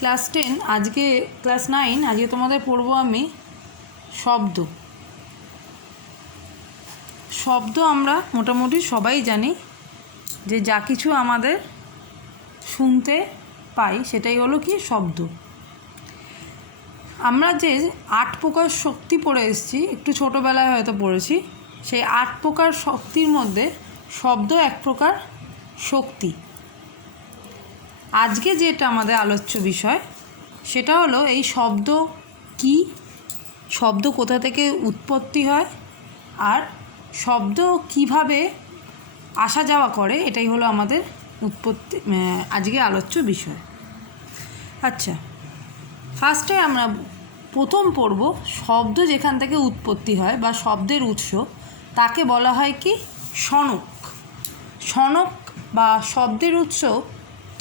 Class 10 আজকে class 9 আজকে তোমাদের পড়বো আমি শব্দ। শব্দ আমরা মোটামুটি সবাই জানি যে যা কিছু আমাদের শুনতে পাই সেটাই হলো কি শব্দ। আমরা যে 8 প্রকার শক্তি পড়ে এসেছি, একটু ছোটোবেলায় হয়তো পড়েছি, সেই 8 প্রকার শক্তির মধ্যে শব্দ এক প্রকার শক্তি। আজকে যেটা আমাদের আলোচ্য বিষয় সেটা হলো এই শব্দ কি, শব্দ কোথা থেকে উৎপত্তি হয় আর শব্দ কিভাবে আসা যাওয়া করে, এটাই হলো আমাদের আজকে আলোচ্য বিষয়। আচ্ছা, ফার্স্টে আমরা প্রথম পড়ব শব্দ যেখান থেকে উৎপত্তি হয় বা শব্দের উৎস, তাকে বলা হয় কি সনক। সনক বা শব্দের উৎস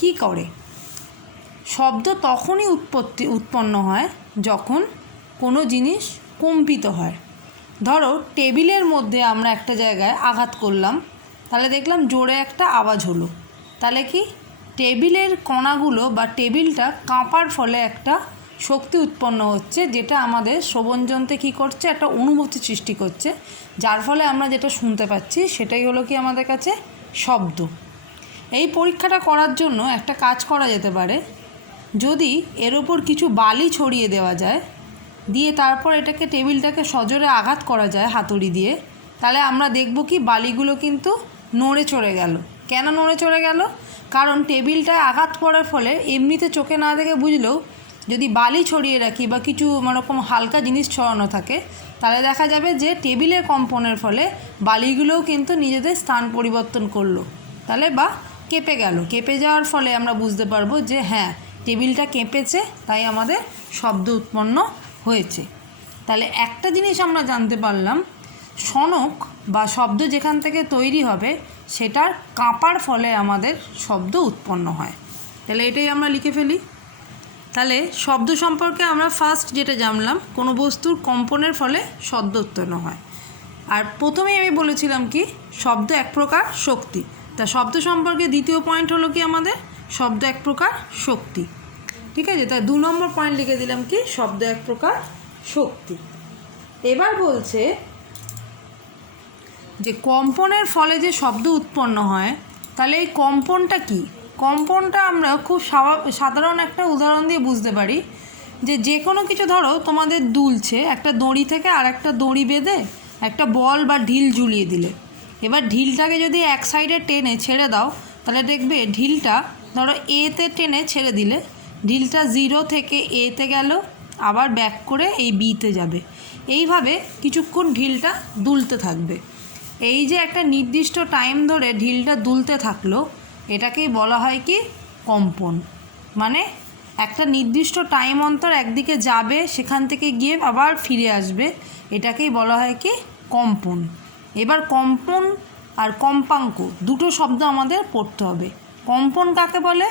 কি করে? শব্দ তখনই উৎপন্ন হয় যখন কোনো জিনিস কম্পিত হয়। ধরো টেবিলের মধ্যে আমরা একটা জায়গায় আঘাত করলাম, তাহলে দেখলাম জোরে একটা আওয়াজ হলো, তাহলে কি টেবিলের কণাগুলো বা টেবিলটা কাঁপার ফলে একটা শক্তি উৎপন্ন হচ্ছে, যেটা আমাদের শ্রবণযন্ত্রে কী করছে, একটা অনুভূতি সৃষ্টি করছে, যার ফলে আমরা যেটা শুনতে পাচ্ছি সেটাই হলো কি আমাদের কাছে শব্দ। এই পরীক্ষাটা করার জন্য একটা কাজ করা যেতে পারে, যদি এর ওপর কিছু বালি ছড়িয়ে দেওয়া যায়, দিয়ে তারপর এটাকে টেবিলটাকে সজোরে আঘাত করা যায় হাতুড়ি দিয়ে, তাহলে আমরা দেখব কি বালিগুলো কিন্তু নড়ে চড়ে গেল। কেন নড়ে চড়ে গেল? কারণ টেবিলটায় আঘাত পড়ার ফলে এমনিতে চোখে না দেখে বুঝলেও যদি বালি ছড়িয়ে রাখি বা কিছু এরকম হালকা জিনিস ছড়ানো থাকে, তাহলে দেখা যাবে যে টেবিলের কম্পনের ফলে বালিগুলোও কিন্তু নিজেদের স্থান পরিবর্তন করলো, তাহলে বা কেঁপে গেল। কেঁপে যাওয়ার ফলে আমরা বুঝতে পারবো যে হ্যাঁ, টেবিলটা কেঁপেছে, তাই আমাদের শব্দ উৎপন্ন হয়েছে। তাহলে একটা জিনিস আমরা জানতে পারলাম, সনক বা শব্দ যেখান থেকে তৈরি হবে সেটার কাঁপার ফলে আমাদের শব্দ উৎপন্ন হয়। তাহলে এটাই আমরা লিখে ফেলি। তাহলে শব্দ সম্পর্কে আমরা ফার্স্ট যেটা জানলাম, কোনো বস্তুর কম্পনের ফলে শব্দ উৎপন্ন হয়। আর প্রথমেই আমি বলেছিলাম কি শব্দ এক প্রকার শক্তি। তা শব্দ সম্পর্কে দ্বিতীয় পয়েন্ট হলো কি আমাদের শব্দ এক প্রকার শক্তি। ঠিক আছে, তাই 2 নম্বর পয়েন্ট লিখে দিলাম কি শব্দ এক প্রকার শক্তি। এবার বলছে যে কম্পনের ফলে যে শব্দ উৎপন্ন হয়, তাহলে এই কম্পনটা কি? কম্পনটা আমরা খুব সাধারণ একটা উদাহরণ দিয়ে বুঝতে পারি, যে কোনো কিছু ধরো তোমাদের দুলছে, একটা দড়ি থেকে আর একটা দড়ি বেঁধে একটা বল বা ঢিল ঝুলিয়ে দিলে, এবার ঢিলটাকে যদি এক সাইডে টেনে ছেড়ে দাও, তাহলে দেখবে ঢিলটা ধরো এতে টেনে ছেড়ে দিলে ঢিলটা 0 থেকে এতে গেল, আবার ব্যাক করে এই বিতে যাবে। এইভাবে কিছুক্ষণ ঢিলটা দুলতে থাকবে। এই যে একটা নির্দিষ্ট টাইম ধরে ঢিলটা দুলতে থাকলো, এটাকেই বলা হয় কি কম্পন। মানে একটা নির্দিষ্ট টাইম অন্তর একদিকে যাবে, সেখান থেকে গিয়ে আবার ফিরে আসবে, এটাকেই বলা হয় কি কম্পন। এবার কম্পন আর কম্পাঙ্ক দুটো শব্দ আমাদের পড়তে হবে। কম্পন কাকে বলে?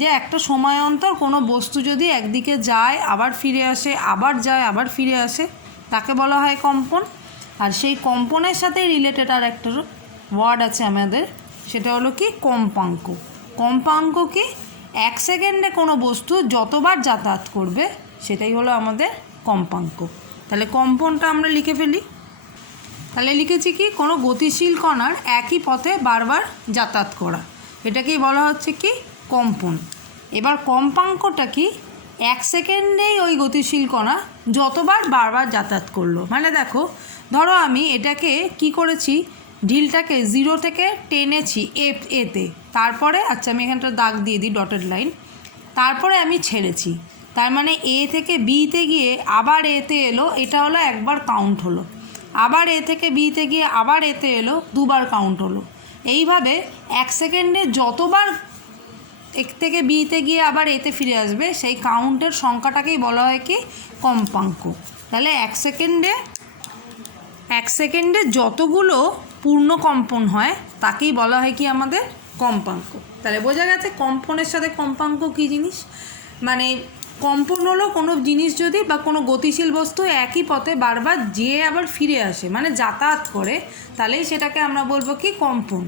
যে একটা সময় অন্তর কোনো বস্তু যদি একদিকে যায় আবার ফিরে আসে, আবার যায় আবার ফিরে আসে, তাকে বলা হয় কম্পন। আর সেই কম্পনের সাথে রিলেটেড আর একটা ওয়ার্ড আছে আমাদের, সেটা হলো কি কম্পাঙ্ক। কম্পাঙ্ক কি? 1 সেকেন্ডে কোনো বস্তু যতবার যাতায়াত করবে সেটাই হলো আমাদের কম্পাঙ্ক। তাহলে কম্পনটা আমরা লিখে ফেলি। তাহলে লিখেছি কি কোনো গতিশীল কণার একই পথে বারবার যাতায়াত করা, এটাকেই বলা হচ্ছে কি কম্পন। এবার কম্পাঙ্কটা কি? 1 সেকেন্ডেই ওই গতিশীল কণা যতবার বারবার যাতায়াত করলো। মানে দেখো, ধরো আমি এটাকে কি করেছি, ঢিলটাকে 0 থেকে টেনেছি এতে, তারপরে আচ্ছা আমি এখানটা দাগ দিয়ে দিই, ডটেড লাইন, তারপরে আমি ছেড়েছি, তার মানে এ থেকে বিতে গিয়ে আবার এতে এলো, এটা হলো একবার কাউন্ট হলো। আবার এ থেকে বিতে গিয়ে আবার এতে এলো, 2বার কাউন্ট হলো। এইভাবে 1 সেকেন্ডে যতবার এক থেকে বিতে গিয়ে আবার এতে ফিরে আসবে, সেই কাউন্টের সংখ্যাটাকেই বলা হয় কি কম্পাঙ্ক। তাহলে 1 সেকেন্ডে যতগুলো পূর্ণ কম্পন হয় তাকেই বলা হয় কি আমাদের কম্পাঙ্ক। তাহলে বোঝা গেছে কম্পনের সাথে কম্পাঙ্ক কী জিনিস। মানে কম্পন হলো কোনো জিনিস যদি বা কোনো গতিশীল বস্তু একই পথে বারবার যেয়ে আবার ফিরে আসে, মানে যাতায়াত করে, তাহলেই সেটাকে আমরা বলবো কি কম্পন।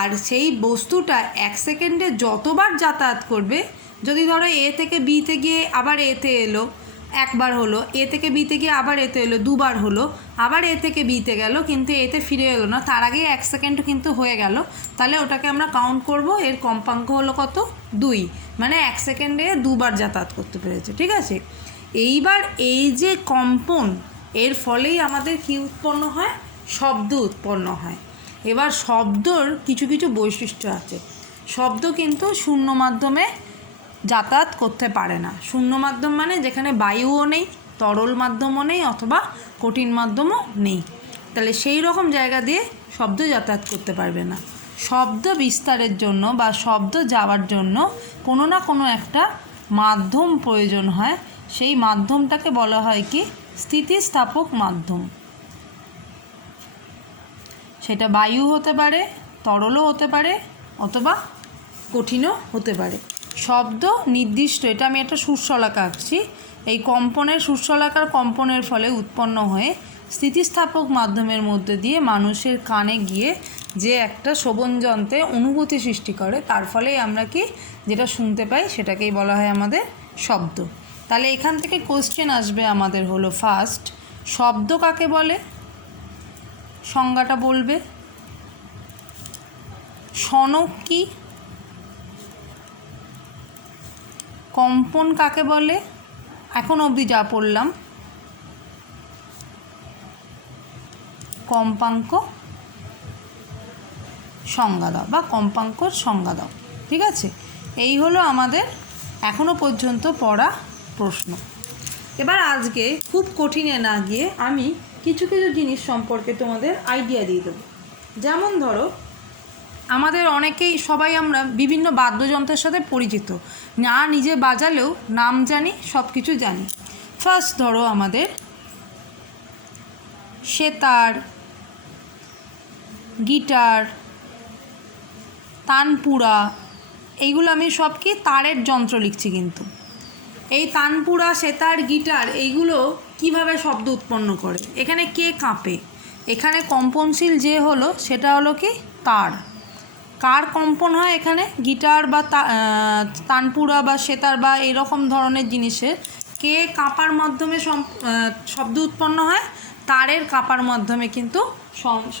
আর সেই বস্তুটা 1 সেকেন্ডে যতবার যাতায়াত করবে যদি ধরো এ থেকে বিতে গিয়ে আবার এতে এলো, একবার হলো, এ থেকে বিতে গিয়ে আবার এতে এলো, দুবার হলো, আবার এ থেকে বিতে গেল কিন্তু এতে ফিরে এলো না, তার আগে 1 সেকেন্ড কিন্তু হয়ে গেল, তাহলে ওটাকে আমরা কাউন্ট করব, এর কম্পাঙ্ক হলো কত 2, মানে 1 সেকেন্ডে 2 বার যাতায়াত করতে পেরেছে। ঠিক আছে, এইবার এই যে কম্পন, এর ফলেই আমাদের কি উৎপন্ন হয়, শব্দ উৎপন্ন হয়। এবার শব্দর কিছু কিছু বৈশিষ্ট্য আছে। শব্দ কিন্তু শূন্য মাধ্যমে যাতায়াত করতে পারে না। শূন্য মাধ্যম মানে যেখানে বায়ুও নেই, তরল মাধ্যমও নেই, অথবা কঠিন মাধ্যমও নেই, তাহলে সেই রকম জায়গা দিয়ে শব্দ যাতায়াত করতে পারবে না। শব্দ বিস্তারের জন্য বা শব্দ যাওয়ার জন্য কোনো না কোনো একটা মাধ্যম প্রয়োজন হয়, সেই মাধ্যমটাকে বলা হয় কি স্থিতিস্থাপক মাধ্যম। সেটা বায়ু হতে পারে, তরলও হতে পারে, অথবা কঠিনও হতে পারে। শব্দ নির্দিষ্ট, এটা আমি একটা শূন্যশলাকা আঁকছি, এই কম্পনের শূন্যশলাকার কম্পনের ফলে উৎপন্ন হয়ে স্থিতিস্থাপক মাধ্যমের মধ্যে দিয়ে মানুষের কানে গিয়ে যে একটা শ্রবণ যন্ত্রে অনুভূতি সৃষ্টি করে, তার ফলেই আমরা কি যেটা শুনতে পাই সেটাকেই বলা হয় আমাদের শব্দ। তাহলে এখান থেকে কোশ্চেন আসবে আমাদের হলো, ফার্স্ট শব্দ কাকে বলে, সংজ্ঞাটা বলবে। শনক কি, কম্পন কাকে বলে, এখন অবধি যা পড়লাম, কম্পাঙ্ক সংজ্ঞা দাও বা কম্পাঙ্কর সংজ্ঞা দাও। ঠিক আছে, এই হলো আমাদের এখনো পর্যন্ত পড়া প্রশ্ন। এবার আজকে খুব কঠিনে না গিয়ে আমি কিছু কিছু জিনিস সম্পর্কে তোমাদের আইডিয়া দিয়ে দেবো। যেমন ধরো, আমাদের অনেকেই সবাই আমরা বিভিন্ন বাদ্যযন্ত্রের সাথে পরিচিত, না নিজে বাজালেও নাম জানি, সব কিছু জানি। ফার্স্ট ধরো আমাদের সেতার, গিটার, তানপুরা, এইগুলো আমি সব কি তারের যন্ত্র লিখছি, কিন্তু এই তানপুরা, সেতার, গিটার এইগুলো কিভাবে শব্দ উৎপন্ন করে, এখানে কে কাঁপে, এখানে কম্পনশীল যে হলো সেটা হলো কি তার। কার কম্পন হয় এখানে, গিটার বা তানপুরা বা সেতার বা এরকম ধরনের জিনিসে কে কাঁপার মাধ্যমে শব্দ উৎপন্ন হয়, তারের কাঁপার মাধ্যমে কিন্তু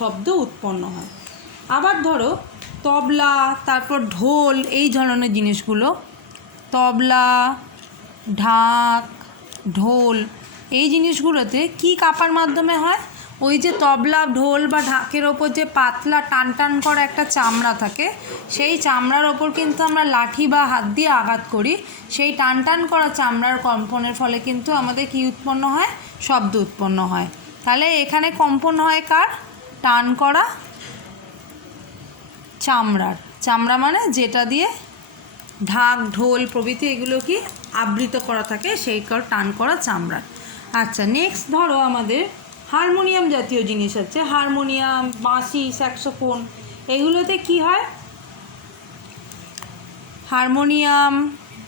শব্দ উৎপন্ন হয়। আবার ধরো তবলা, তারপর ঢোল, এই ধরনের জিনিসগুলো, তবলা, ঢাক, ঢোল, এই জিনিসগুলোতে কি কাঁপার মাধ্যমে হয়, ওই যে তবলা, ঢোল বা ঢাকের ওপর যে পাতলা টান টান করা একটা চামড়া থাকে, সেই চামড়ার ওপর কিন্তু আমরা লাঠি বা হাত দিয়ে আঘাত করি, সেই টান টান করা চামড়ার কম্পনের ফলে কিন্তু আমাদের কি উৎপন্ন হয়, শব্দ উৎপন্ন হয়। তাহলে এখানে কম্পন হয় কার, টান করা চামড়ার, চামড়া মানে যেটা দিয়ে ঢাক, ঢোল প্রভৃতি এগুলো কি আবৃত করা থাকে, সেই টান করা চামড়ার। আচ্ছা, নেক্সট ধরো আমাদের হারমোনিয়াম জাতীয় জিনিস আছে, হারমোনিয়াম, বাঁশি, স্যাক্সোফোন, এগুলোতে কি হয়, হারমোনিয়াম,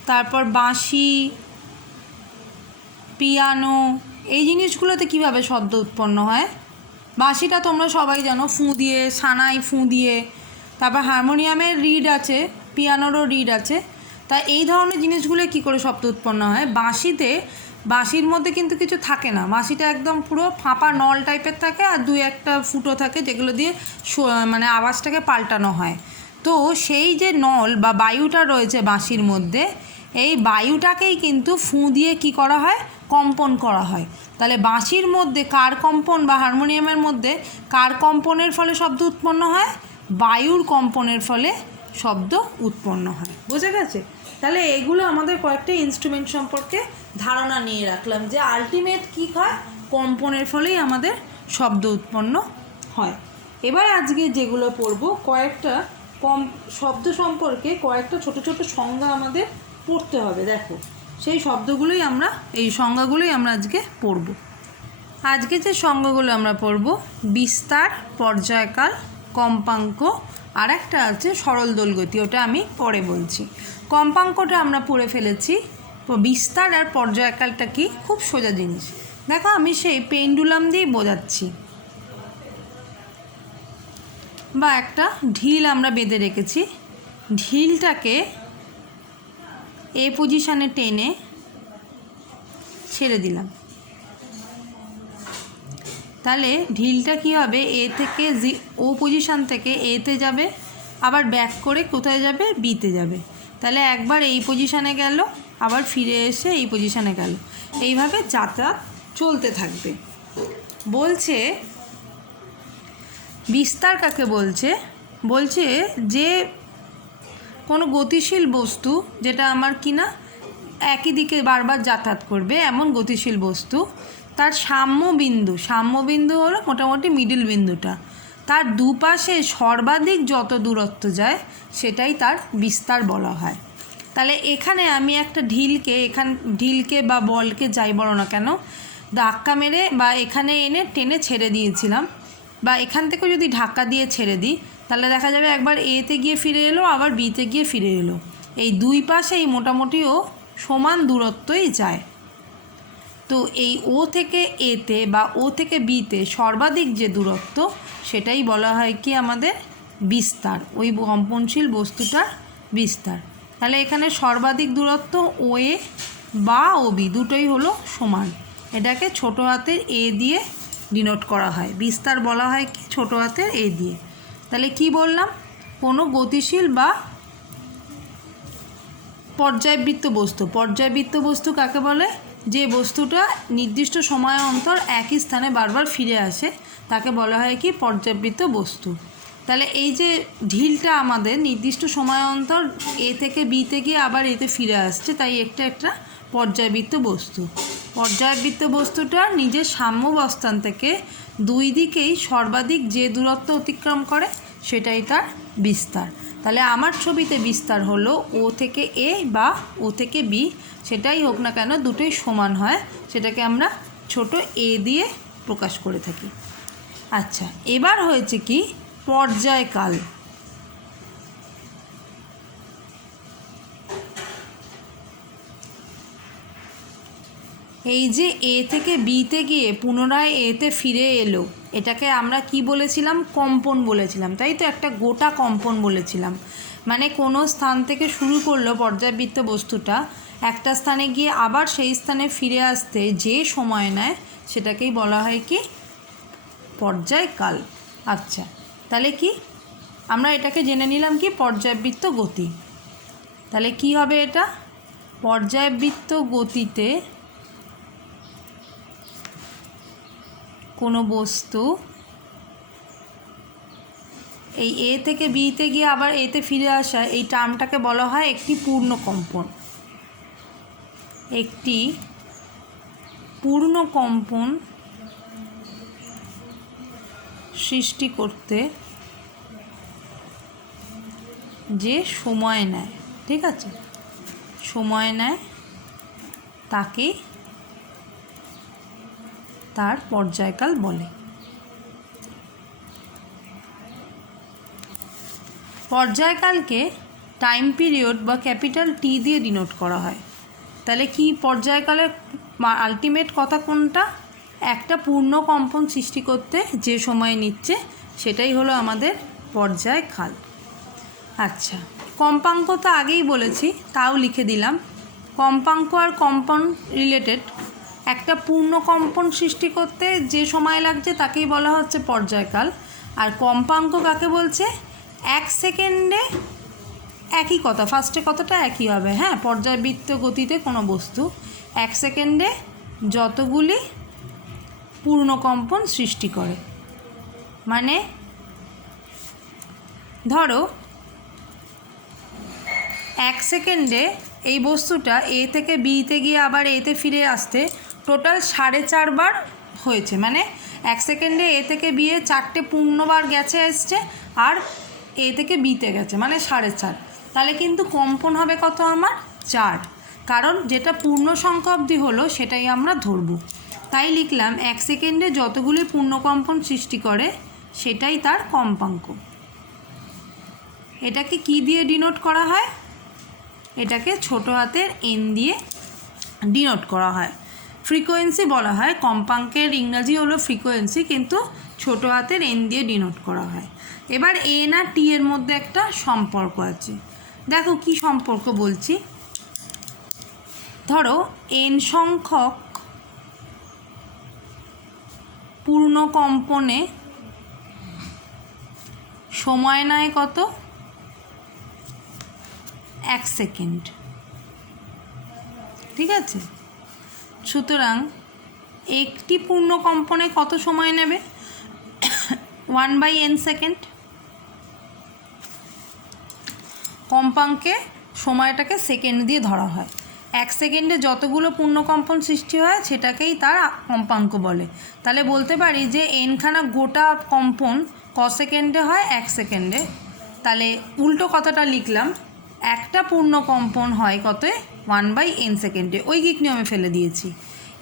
তারপর বাঁশি, পিয়ানো, এই জিনিসগুলোতে কিভাবে শব্দ উৎপন্ন হয়। বাঁশিটা তোমরা সবাই জানো, ফুঁ দিয়ে, সানাই ফুঁ দিয়ে, তারপর হারমোনিয়ামের রিড আছে, পিয়ানোরও রিড আছে। তা এই ধরনের জিনিসগুলো কি করে শব্দ উৎপন্ন হয়, বাঁশিতে, বাঁশির মধ্যে কিন্তু কিছু থাকে না, বাঁশিটা একদম পুরো ফাঁপা নল টাইপের থাকে, আর 2-1টা ফুটো থাকে যেগুলো দিয়ে মানে আওয়াজটাকে পাল্টানো হয়। তো সেই যে নল বা বায়ুটা রয়েছে বাঁশির মধ্যে, এই বায়ুটাকেই কিন্তু ফুঁ দিয়ে কি করা হয়, কম্পন করা হয়। তাহলে বাঁশির মধ্যে কার কম্পন বা হারমোনিয়ামের মধ্যে কার কম্পনের ফলে শব্দ উৎপন্ন হয়, বায়ুর কম্পনের ফলে শব্দ উৎপন্ন হয়। বোঝা গেছে? তাহলে এগুলো আমাদের কয়েকটা ইনস্ট্রুমেন্ট সম্পর্কে ধারণা নিয়ে রাখলাম যে আলটিমেট কী হয়, কম্পনের ফলেই আমাদের শব্দ উৎপন্ন হয়। এবার আজকে যেগুলো পড়বো, কয়েকটা শব্দ সম্পর্কে কয়েকটা ছোট ছোট সংজ্ঞা আমাদের পড়তে হবে। দেখো, সেই শব্দগুলোই আমরা, এই সংজ্ঞাগুলোই আমরা আজকে পড়ব। আজকে যে সংজ্ঞাগুলো আমরা পড়ব, বিস্তার, পর্যায়কাল, কম্পাঙ্ক, আর একটা আছে সরল দোলগতি, ওটা আমি পরে বলছি। কম্পাঙ্কটা আমরা পড়ে ফেলেছি। বিস্তার আর পর্যায়কালটা কি, খুব সোজা জিনিস। দেখো, আমি সেই পেন্ডুলাম দিয়েই বোঝাচ্ছি, বা একটা ঢিল আমরা বেঁধে রেখেছি, ঢিলটাকে এ পজিশানে টেনে ছেড়ে দিলাম, তাহলে ঢিলটা কী হবে, এ থেকে ও পজিশান থেকে এতে যাবে, আবার ব্যাক করে কোথায় যাবে, বিতে যাবে। তাহলে একবার এই পজিশানে গেল, আবার ফিরে এসে এই পজিশানে গেল, এইভাবে যাতায়াত চলতে থাকবে। বলছে বিস্তার কাকে বলছে, বলছে যে কোনো গতিশীল বস্তু যেটা আমার কিনা একই দিকে বারবার যাতায়াত করবে এমন গতিশীল বস্তু, তার সাম্যবিন্দু হলো মোটামুটি মিডিল বিন্দুটা, তার দুপাশে সর্বাধিক যত দূরত্ব যায় সেটাই তার বিস্তার বলা হয়। তাহলে এখানে আমি একটা ঢিলকে বা বলকে যাই বলো না কেন ধাক্কা মেরে বা এখানে এনে টেনে ছেড়ে দিয়েছিলাম, বা এখান থেকেও যদি ধাক্কা দিয়ে ছেড়ে দিই তাহলে দেখা যাবে একবার এতে গিয়ে ফিরে এলো, আবার বিতে গিয়ে ফিরে এলো। এই দুই পাশেই মোটামুটিও সমান দূরত্বই যায়। তো এই ও থেকে এতে বা ও থেকে বিতে সর্বাধিক যে দূরত্ব সেটাই বলা হয় কি আমাদের বিস্তার, ওই কম্পনশীল বস্তুটার বিস্তার। তাহলে এখানে সর্বাধিক দূরত্ব ও এ বা ও বি দুটোই হলো সমান, এটাকে ছোটো হাতের এ দিয়ে ডিনোট করা হয়। বিস্তার বলা হয় কি ছোটো হাতের এ দিয়ে। তাহলে কি বললাম, কোনো গতিশীল বা পর্যায়বৃত্ত বস্তু কাকে বলে, যে বস্তুটা নির্দিষ্ট সময় অন্তর একই স্থানে বারবার ফিরে আসে তাকে বলা হয় কি পর্যায়বৃত্ত বস্তু। তাহলে এই যে ঢিলটা আমাদের নির্দিষ্ট সময় অন্তর এ থেকে বিতে গিয়ে আবার এতে ফিরে আসছে, তাই একটা পর্যায়বৃত্ত বস্তু। পর্যায়বৃত্ত বস্তুটা নিজের সাম্যাবস্থান থেকে দুই দিকেই সর্বাধিক যে দূরত্ব অতিক্রম করে সেটাই তার বিস্তার। তাহলে আমার ছবিতে বিস্তার হলো ও থেকে এ বা ও থেকে বি, সেটাই হোক না কেন দুটোই সমান হয়, সেটাকে আমরা ছোট এ দিয়ে প্রকাশ করে থাকি। আচ্ছা, এবার হয়েছে কি পর্যায়কাল। এই যে এ থেকে বিতে গিয়ে পুনরায় এতে ফিরে এলো, এটাকে আমরা কি বলেছিলাম, কম্পন বলেছিলাম, তাই তো, একটা গোটা কম্পন বলেছিলাম। মানে কোনো স্থান থেকে শুরু করলো পর্যায়বৃত্ত বস্তুটা, একটা স্থানে গিয়ে আবার সেই স্থানে ফিরে আসতে যে সময় নেয় সেটাকেই বলা হয় কি পর্যায়কাল। আচ্ছা, তাহলে কি আমরা এটাকে জেনে নিলাম কি পর্যায়বৃত্ত গতি। তাহলে কি হবে এটা, পর্যায়বৃত্ত গতিতে কোনো বস্তু এই এ থেকে বিতে গিয়ে আবার এতে ফিরে আসা, এই টার্মটাকে বলা হয় একটি পূর্ণ কম্পন। একটি পূর্ণ কম্পন সৃষ্টি করতে যে সময় নেয়, ঠিক আছে, সময় নেয়, তাকে তার পর্যায়কাল বলে। পর্যায়কালকে টাইম পিরিয়ড বা ক্যাপিটাল টি দিয়ে ডিনোট করা হয়। তাহলে কি পর্যায়কালের আলটিমেট কথা কোনটা, একটা পূর্ণ কম্পন সৃষ্টি করতে যে সময় নিচ্ছে সেটাই হলো আমাদের পর্যায়কাল। আচ্ছা, কম্পাঙ্ক তো আগেই বলেছি, তাও লিখে দিলাম। কম্পাঙ্ক আর কম্পন রিলেটেড। একটা পূর্ণ কম্পন সৃষ্টি করতে যে সময় লাগছে তাকেই বলা হচ্ছে পর্যায়কাল। আর কম্পাঙ্ক কাকে বলছে, এক সেকেন্ডে একই কথা, ফার্স্টে কথাটা একই হবে, হ্যাঁ, পর্যায়বৃত্ত গতিতে কোনো বস্তু এক সেকেন্ডে যতগুলি পূর্ণকম্পন সৃষ্টি করে। মানে ধরো এক সেকেন্ডে এই বস্তুটা এ থেকে বিতে গিয়ে আবার এতে ফিরে আসতে টোটাল 4.5 বার হয়েছে, মানে এক সেকেন্ডে এ থেকে বিয়ে 4টে পূর্ণবার গেছে এসছে, আর এ থেকে বিতে গেছে, মানে 4.5। তাহলে কিন্তু কম্পন হবে কত আমার 4, কারণ যেটা পূর্ণ সংখ্যা অবধি হলো সেটাই আমরা ধরব। তাই লিখলাম এক সেকেন্ডে যতগুলি পূর্ণকম্পন সৃষ্টি করে সেটাই তার কম্পাঙ্ক। এটাকে কি দিয়ে ডিনোট করা হয়, এটাকে ছোট হাতের এন দিয়ে ডিনোট করা হয়। ফ্রিকোয়েন্সি বলা হয়, কম্পাঙ্কের ইংরাজি হলো ফ্রিকোয়েন্সি, কিন্তু ছোট হাতের এন দিয়ে ডিনোট করা হয়। এবার এন আর টি এর মধ্যে একটা সম্পর্ক আছে, দেখো কি সম্পর্ক বলছি। ধরো n সংখ্যক পূর্ণ কম্পনে সময় নেয় কত? 1 সেকেন্ড। ঠিক আছে, সুতরাং একটি পূর্ণ কম্পনে কত সময় নেবে? 1/n second. কম্পাঙ্কে সময়টাকে সেকেন্ড দিয়ে ধরা হয়। 1 সেকেন্ডে যতগুলো পূর্ণকম্পন সৃষ্টি হয় সেটাকেই তার কম্পাঙ্ক বলে। তাহলে বলতে পারি যে এনখানা গোটা কম্পন ক সেকেন্ডে হয়? 1 সেকেন্ডে। তাহলে উল্টো কথাটা লিখলাম, একটা পূর্ণকম্পন হয় কতে? 1/n সেকেন্ডে। ঐকিক নিয়মে ফেলে দিয়েছি।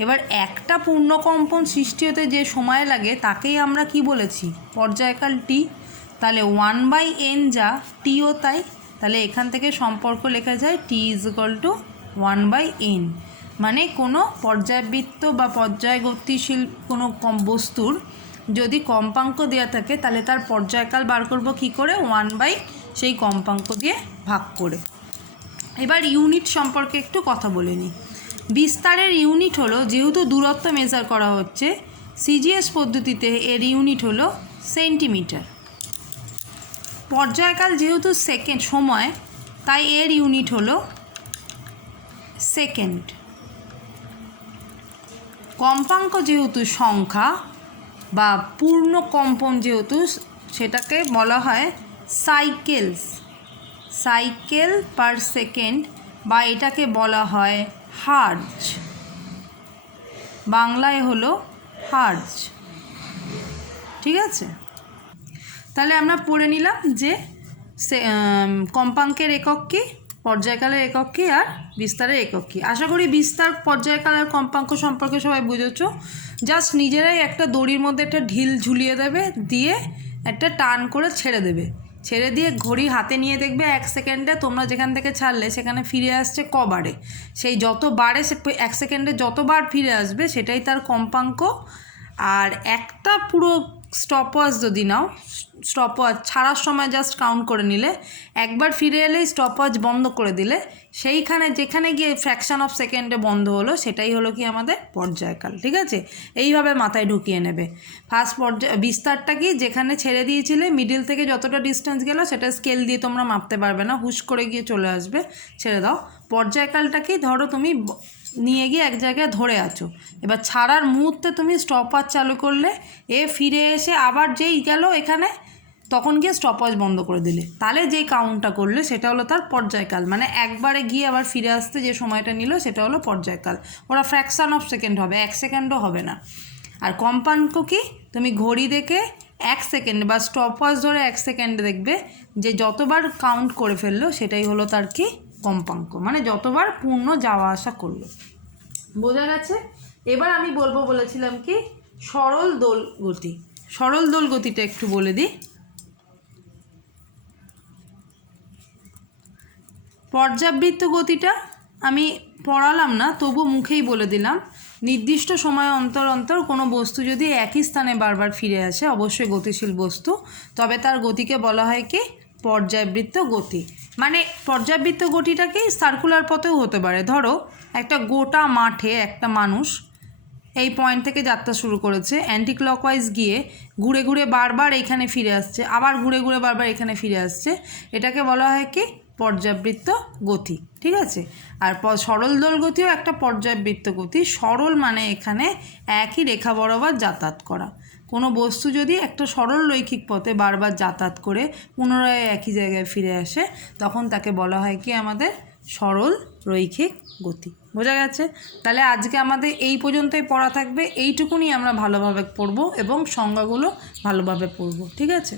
এবার একটা পূর্ণকম্পন সৃষ্টি হতে যে সময় লাগে তাকেই আমরা কি বলেছি? পর্যায়কাল টি। তাহলে 1/n যা, টিও তাই। তাহলে এখান থেকে সম্পর্ক লেখা যায় টি = 1/n। মানে কোনো পর্যায়বৃত্ত বা পর্যায় গতিশীল কোনো বস্তুর যদি কম্পাঙ্ক দেওয়া থাকে তাহলে তার পর্যায়কাল বার করব কী করে? 1/ সেই কম্পাঙ্ক দিয়ে ভাগ করে। এবার ইউনিট সম্পর্কে একটু কথা বলে নিই। বিস্তারের ইউনিট হলো, যেহেতু দূরত্ব মেজার করা হচ্ছে, সিজিএস পদ্ধতিতে এর ইউনিট হলো সেন্টিমিটার। পর্যায়কাল যেহেতু সেকেন্ড সময়, তাই এর ইউনিট হলো সেকেন্ড। কম্পাঙ্ক যেহেতু সংখ্যা বা পূর্ণ কম্পন যেহেতু, সেটাকে বলা হয় সাইকেলস, সাইকেল পার সেকেন্ড, বা এটাকে বলা হয় হার্জ। বাংলায় হলো হার্জ। ঠিক আছে, তাহলে আমরা পড়ে নিলাম যে কম্পাঙ্কের একক কী, পর্যায়কালের একক কী, আর বিস্তারের একক কী। আশা করি বিস্তার, পর্যায়কাল আর কম্পাঙ্ক সম্পর্কে সবাই বুঝেছো। জাস্ট নিজেরাই একটা দড়ির মধ্যে একটা ঢিল ঝুলিয়ে দেবে, দিয়ে একটা টান করে ছেড়ে দেবে। ছেড়ে দিয়ে ঘড়ি হাতে নিয়ে দেখবে 1 সেকেন্ডে তোমরা যেখান থেকে ছাড়লে সেখানে ফিরে আসছে কবারে। সেই যত বারে 1 সেকেন্ডে যতবার ফিরে আসবে সেটাই তার কম্পাঙ্ক। আর একটা পুরো স্টপওয়াচ যদি নাও, স্টপওয়াচ ছাড়ার সময় জাস্ট কাউন্ট করে নিলে, একবার ফিরে এলেই স্টপওয়াচ বন্ধ করে দিলে, সেইখানে যেখানে গিয়ে ফ্র্যাকশন অফ সেকেন্ডে বন্ধ হলো সেটাই হলো কি আমাদের পর্যায়কাল। ঠিক আছে, এইভাবে মাথায় ঢুকিয়ে নেবে। ফার্স্ট বিস্তারটা কি, যেখানে ছেড়ে দিয়েছিলে মিডিল থেকে যতটা ডিস্টেন্স গেল সেটা স্কেল দিয়ে তোমরা মাপতে পারবে না, হুশ করে গিয়ে চলে আসবে, ছেড়ে দাও। পর্যায়কালটা কি, ধরো তুমি নিয়ে গিয়ে এক জায়গায় ধরে আছো, এবার ছাড়ার মুহূর্তে তুমি স্টপওয়াচ চালু করলে, ফিরে এসে আবার যেই গেল এখানে, তখন গিয়ে স্টপওয়াচ বন্ধ করে দিলে, তাহলে যেই কাউন্টটা করলে সেটা হলো তার পর্যায়কাল। মানে একবারে গিয়ে আবার ফিরে আসতে যে সময়টা নিল সেটা হলো পর্যায়কাল। ওরা ফ্র্যাকশন অফ সেকেন্ড হবে, 1 সেকেন্ডও হবে না। আর কম্পাঙ্ক কি, তুমি ঘড়ি দেখে 1 সেকেন্ড বা স্টপওয়াচ ধরে 1 সেকেন্ডে দেখবে যে যতবার কাউন্ট করে ফেললো সেটাই হলো তার কি কম্পাঙ্ক, মানে যতবার পূর্ণ যাওয়া আসা করলো। বোঝা গেছে? এবার আমি বলেছিলাম কি সরল দোল গতি। সরল দোল গতিটা একটু বলে দিই। পর্যাবৃত্ত গতিটা আমি পড়ালাম না, তবু মুখেই বলে দিলাম। নির্দিষ্ট সময় অন্তর অন্তর কোনো বস্তু যদি একই স্থানে বারবার ফিরে আসে, অবশ্যই গতিশীল বস্তু, তবে তার গতিকে বলা হয় কি পর্যাবৃত্ত গতি। মানে পর্যাবৃত্ত গতিটা কি সার্কুলার পথেও হতে পারে। ধরো একটা গোটা মাঠে একটা মানুষ এই পয়েন্ট থেকে যাত্রা শুরু করেছে, অ্যান্টি ক্লকওয়াইজ গিয়ে ঘুরে ঘুরে বারবার এখানে ফিরে আসছে, আবার ঘুরে ঘুরে বারবার এখানে ফিরে আসছে, এটাকে বলা হয় কি পর্যাবৃত্ত গতি। ঠিক আছে, আর সরল দোল গতিও একটা পর্যাবৃত্ত গতি। সরল মানে এখানে একই রেখা বরাবর যাতায়াত করা। কোনো বস্তু যদি একটা সরল রৈখিক পথে বারবার যাতায়াত করে পুনরায় একই জায়গায় ফিরে আসে, তখন তাকে বলা হয় কি আমাদের সরল রৈখিক গতি। বোঝা গেছে? তাহলে আজকে আমাদের এই পর্যন্তই পড়া থাকবে। এইটুকুনি আমরা ভালোভাবে পড়ব এবং সংজ্ঞাগুলো ভালোভাবে পড়ব। ঠিক আছে?